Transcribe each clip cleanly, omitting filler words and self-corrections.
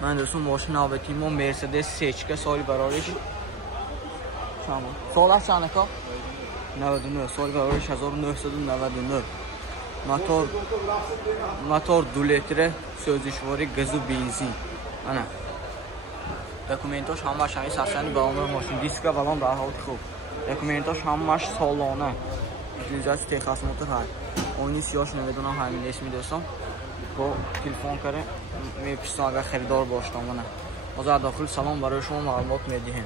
من دوستان ماشین نابتی ما مرسدس سچکه سالی برارش چند بود؟ سالش چنده که؟ 99 سالی برارش 1999 موتور 2 لیتره سوزشواری گاز و بنزین انا دکومنتاش همش همین ساسانی با عمر ماشین دیسک بالام در حال خوب دکومنتاش همش سالانه utilizați Texas Motor High. Oyunu siyaş نمیدونم همین اسمی دوستان با تلفن کرده میپرسن اگر خریدار باشم نه از داخل سلام برای شما معلومات میدیم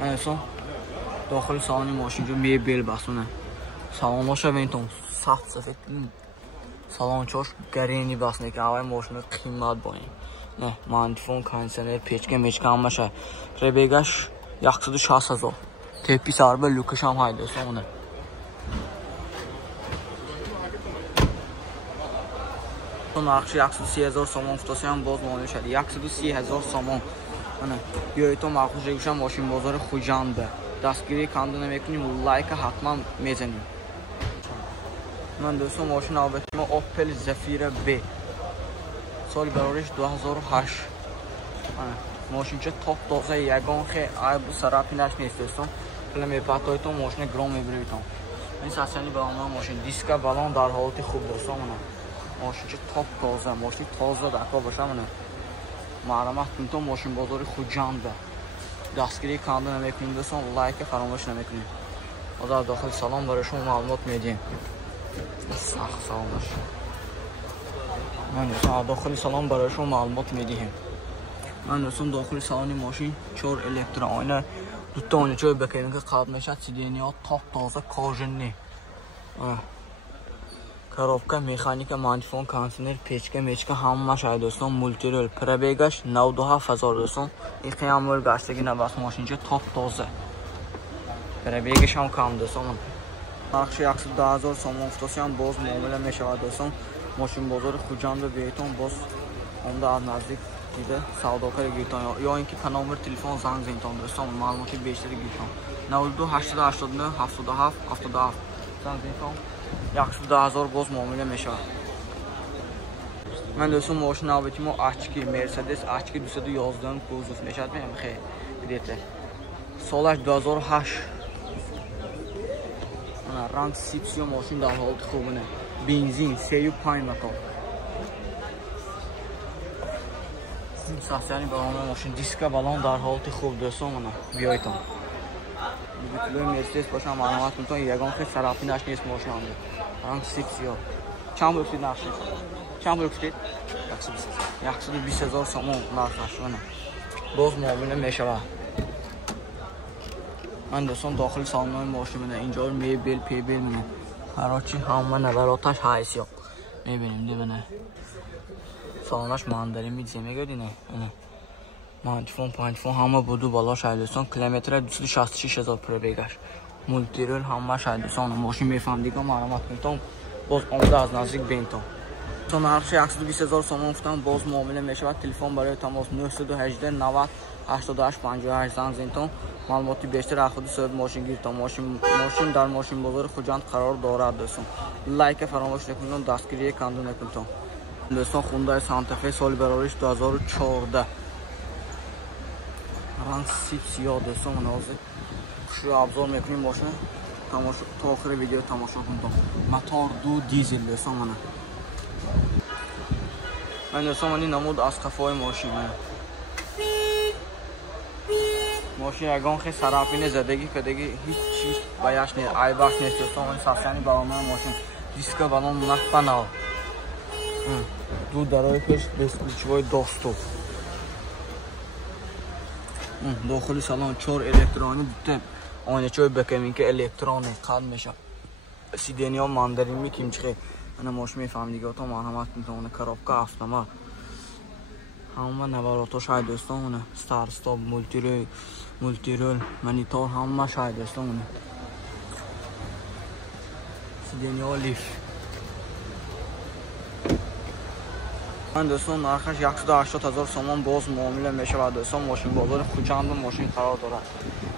دوستان داخل سالن ماشین جو میبل بسونه سالانش ببینید سخت سفید سالانچاش گرینی بسونه که اول ماشین قیمت باید نه مانتفون کانسنر پیچکه میچکه همشه ربیگش 160,000 تپی سربه لوکش هم های دوستان اونه نقش 130,000 سومون افتاسی هم باز معامله شده 130,000 سومون بیایید تو مخصوص ریگوش هم ماشین بازار خوجنده دستگیری کندو نمیکنیم لایک حتما میزنیم من دوستان ماشین البته ما اوپل زفیر بی سال برارش 2008 ماشین چه تاپ تازه یگان خیلی عیب سرپی نش نیست دوستان کلا میپتای تو ماشین گرام میبریتون این ساسانی به آنها ماشین دیسک بالان در حالت خوب دوستان ماشین چه تاپ تازه ماشین تازه دکا باشه منه معلومات تو ماشین بازار خوجنده دستگیری کندو نمیکنیم دوستان لایک فراموش نمیکنیم از داخل سلام برای شما معلومات میدیم سخت سلام باشه من دوستان داخل سلام برای شما معلومات میدیم من دوستان داخل سالن ماشین 4 الکترا آینه دو تا آینه چوب بکنیم که قبل میشد سیدینی ها تاپ تازه کاژنی коробка механика мантифон контейнер печка мечка ҳама шай дӯстон мултирол пробегаш 97,000 дӯстон ин қиямол гаштаги набас машинча топ тоза пробегаш ҳам кам дӯстон нархи 110,000 сомон уфтоси ҳам боз муомила мешавад дӯстон мошин бозори хуҷанда бейтон боз онда аз наздик дида савдокари гиртон ё ин ки по номер телефон занг зентон дӯстон маълумоти бештари гиртон 02 889 77 77 занг зентон 110,000 باز معامله میشه من دوستان ماشین البته ما اچکی مرسدس اچکی 211 کوزوف نشد میام خیلی دیده سالش 2008 انا رنگ سیپسیو ماشین در حالت خوبه بنزین 35 مکان ساسیانی برنامه ماشین دیسک بالان در حالت خوب دوستان انا بیایید بتونم مرسدس باشم معلومات میتونم یگان خیلی سرپی نش نیست ماشین آمده رنگ سیپسیو چند بروکسید نقشید؟ چند بروکسید؟ 120,000 سومون نرخشونه باز معامله میشود من دوستان داخل سالن ماشین منه اینجا میبل پیبل منه هرچی همه نظراتش هست یا میبینیم دیبنه سالنش مانداری میدیزه میگردینه مانتفون پانتفون همه بودو بالا شاید دوستان کیلومتر 266,000 پروبیگش مولتیرول همه شاید دوستان ماشین میفهم دیگه معلومات میتونم باز آمده از نزدیک بینتون تا نرخش 120,000 سومون افتم باز معامله میشود تلفن برای تماس 918 90 88 58 زنگ زنتون معلوماتی بیشتر از خود صاحب ماشین گیر تا ماشین در ماشین بازار خوجند قرار دارد دوستان لایک فراموش نکنید دستگیری کندو نکنید دوستان خوندای سانتا fe سال برارش 2014 رنگ سیپسیو دوستان نازک خوشی ابزار میکنیم ماشین تا آخر ویدیو تماشا کنید موتور 2 دیزل دوستان من دوستان این نمود از قفای ماشین ماشین یگان خیلی سرپینه زدگی کدگی هیچ چیز بیاش نیست عیبش نیست دوستان این ساسیانی برامه ماشین دیسک بالون نخ بنا دو درای پیش دستگیرچوی داستو داخل سالن 4 الکترونی دیده آینه چوی بکنیم که الکترونی قد میشه سیدینی ها ماندارین میکنیم چخه انا ماشین میفهم دیگه تا معلومات میتونه کارابکا افتما همه نبراتو شاید دوستان ستار استاپ مولتیرول منیتور همه شاید دوستان سیدینی ها لیف من دوستان نرخش 180,000 سومون باز معامله میشود دوستان ماشین بازار خوجند و ماشین قرار دارد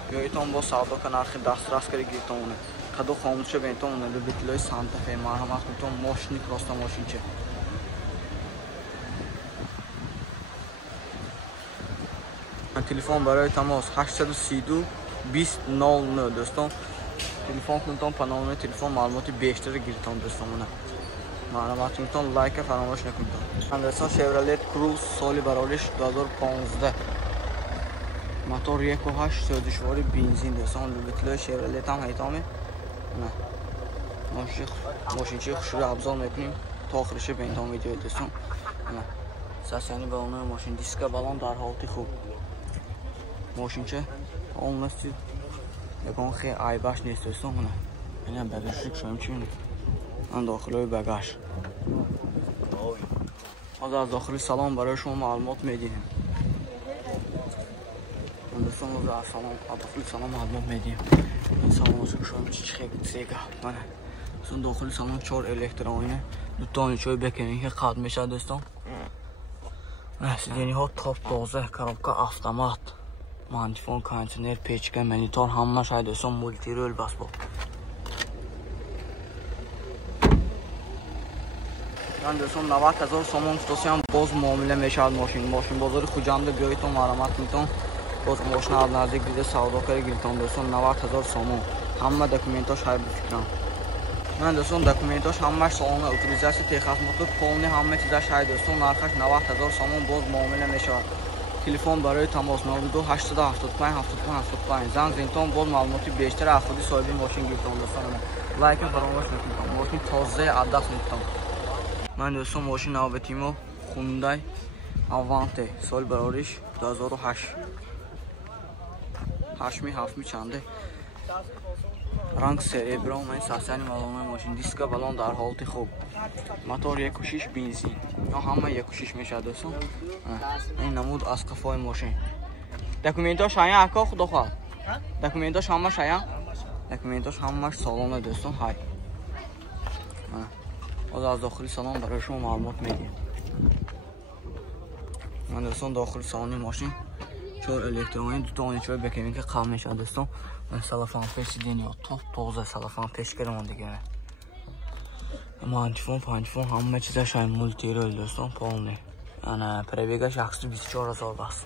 بیایید با سودا که نرخ دسترس کردی گیرتونه کدو خاموشه بینتون لوبیتلوی سانتا فی مرحمت میتون ماشینی کراست ماشین چه تلفن برای تماس 832 2000 دوستان. تلفن کنتون پنامه تلفن معلوماتی بیشتر گیرتون دوستان. معلومات میتون لایک فراموش نکنید. اندرسون شیورلت کروز سالی برایش 2015. موتور 1.8 سردشواری بنزین دوستان. لوبیتلو شیورلت هم هیتامه. نه. ماشین چی خوشی ابزار میکنیم تا آخرش به این ویدیو دوستان. نه. ساسیانی بالون ماشین دیسک بالون در حالتی خوب. ماشین چه اون نستی یکان خیلی عیبش نیست دوستان. نه. این هم بگشتیک شویم چی می‌بینید؟ من داخلی بگاش. از داخلی سلام برای شما معلومات میدیم. دوستان از داخلی سلام معلومات میدیم. این سلام واسه شما چی خیلی سیگا. من دوستان داخلی سلام 4 الکترونیه. دو تا نیچوی بکنین که قد میشه دوستان. سیدینی ها تاپ تازه کارابکا автомат. مانتیفون کانتینر پیچکه منیتور همه شاید دوستان مولتی رول بس با. دوستان 90,000 سومون فتوسیان باز معامله میشه ماشین بازار خوجنده بیایتون مرامت میتون باز ماشین از نزدیک دیده سودا کاری گیرتون دوستان 90,000 سومون همه دکومنتاش های بفکرم. من دوستان دکومنتاش همش سالانه اوتیلیزاسی تخصص موتور پولنی همه چیزاش های دوستان نرخش 90,000 سومون باز معامله میشه. تلفن برای تماس 92 875 75 75 زنگ زنتون باز معلوماتی بیشتر افرادی صاحب ماشین گیرتون دوستان. لایک فراموش نکنید. ماشین تازه عدس میتون. من دوستان ماشین نوبتیمو خوندای اوانته سال برایش 2008 هشمی هفتمی چنده رنگ سریبرام من ساسیانی بالون ماشین دیسک بالون در حالت خوب موتور 1.6 بنزین یا همه 1.6 میشه دوستان. این نمود از قفای ماشین دکومنتاش های اکا خدا خواهد دکومنتاش همه های دکومنتاش همه سالانه دوستان. های از داخلی سالن برای شما معلومات میدیم. من دوستان داخل سالن ماشین 4 الکترونی دو تا اونیچوی بکنیم که قم میشه دوستان. من سلفان پیش دینیا تا تازه سلفان پیش کردم دیگه. مانتیفون همه چیزش های مولتی رول دوستان پولنی. یعنی پریویگش 124,000 بس.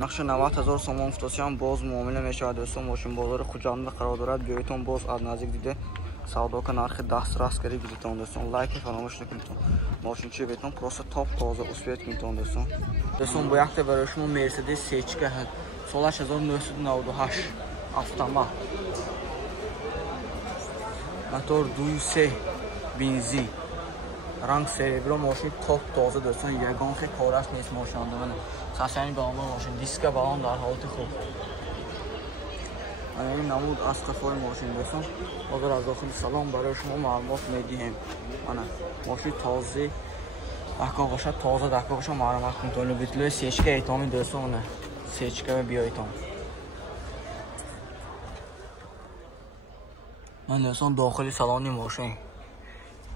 نقش 90,000 سومون فتوسیان باز معامله میشه دوستان. ماشین بازار خوجنده قرار دارد بیایتون باز از نزدیک دیده سودا که نرخ دسترس کاری گیرتون دوستان. لایک فراموش نکنید. ماشین چی بیتون پروسه تاپ تازه اسپیت میتون دوستان. دوستان با یک تا برای شما مرسدس سیچکه هست سالش 1998 автомат موتور 2.3 بنزین رنگ سریبرام ماشین تاپ تازه دوستان. یگان خیلی کارش نیست ماشین من ساسیانی بالون ماشین دیسک بالون در حالت خوب. این نمود از قفای ماشین دوستان. اگر از داخل سلام برای شما معلومات میدیم. ماشین تازه دکا باشه تازه دکا باشه معلومات کنترل بیتلوی سیچکه ایتامی دوستان. سیچکه بیایتون. من دوستان داخل سالانی ماشین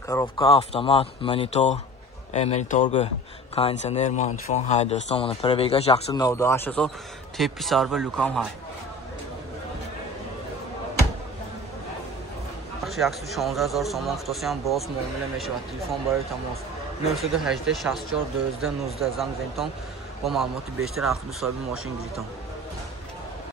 کارابکا автомат منیتور کانتینر مانتیفون های دوستان. پرویگاش 198,000 تیپی سرور لوکام های 116,000 سومون فتوسیان باز معامله میشه. تلفن برای تماس 918 64 12 19 زنگ زنتون با معلومات بیشتر افراد صاحب ماشین گیرتون.